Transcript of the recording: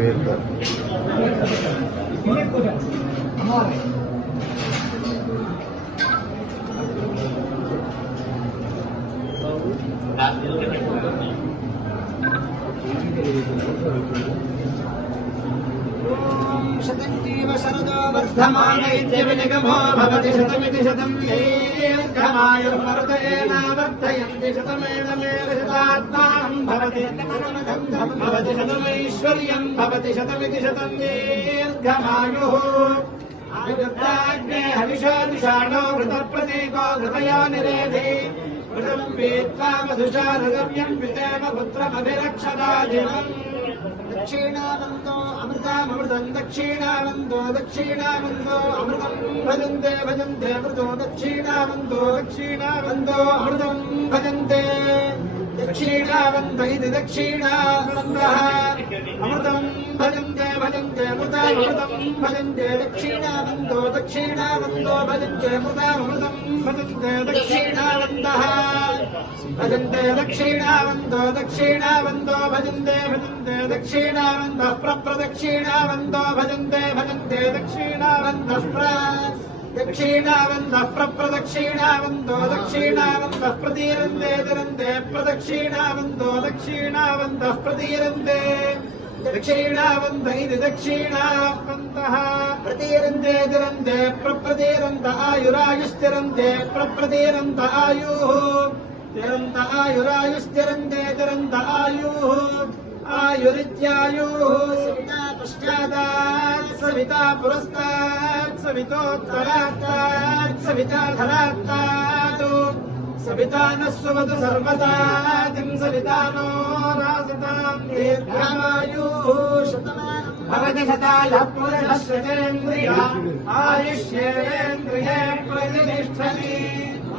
বের কর Thank you. जीव शरदो वर्धमान इत्यभिनिगमो भवति शतमिति शतं दीर्घमायुर्मरुत एनावर्धयन्ति शतमेनमेव शतात्मानं भवति भवति शतमैश्वर्यं भवति शतमिति शतं दीर्घमायुः आयुर्दाग्ने हविषो दिशाणो घृतप्रतीको घृतयो निरेधि घृतं पीत्वा मधुषा ऋगव्यं पितेव पुत्रमभिरक्षता जीवम् దక్షిణానందో అమృతమృతం దక్షిణానందో దక్షిణానందో అమృతం భజంతే భజంతే అమృతో దక్షిణానందో దక్షిణానందో అమృతం భజంతే దక్షిణానంద ఇది దక్షిణానంద అమృతం భజంతే భజంతే అమృతమృతం భజంతే దక్షిణానందో దక్షిణానందో భజంతే అమృతమృతం భజంతే దక్షిణానంద भजन्ते दक्षिणावन्दो दक्षिणावन्दो भजन्ते भजन्ते दक्षिणावन्दः प्रप्रदक्षिणावन्दो भजन्ते भजन्ते दक्षिणावन्दः प्र दक्षिणावन्दः प्रप्रदक्षिणावन्दो दक्षिणावन्दः प्रतीरन्ते तिरन्ते प्रदक्षिणावन्दो दक्षिणावन्दः प्रतीरन्ते दक्षिणावन्द इति दक्षिणावन्तः प्रतीरन्ते तिरन्ते प्रप्रतीरन्त आयुरायुस्तिरन्ते प्रप्रतीरन्त आयुः तिरन्त आयुरायुस्तिरन्ते तिरन्त आयुः आयुरित्यायुः सविता पश्चादात् सविता पुरस्तात् सवितोत्तरात्तात् सविता धरात्तात् सविता नः सुवतु सर्वदा किं सविता नो रासताम्